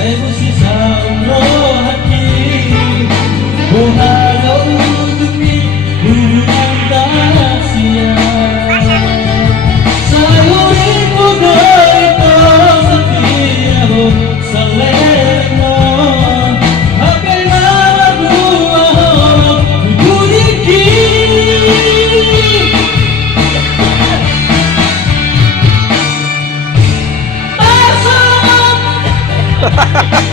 Saya mesti sama hati Buhalau demi hubungan tak sia Sayuri ko dito sa tiyaho Sa leno Ako'y mabuha Nguniki Pasok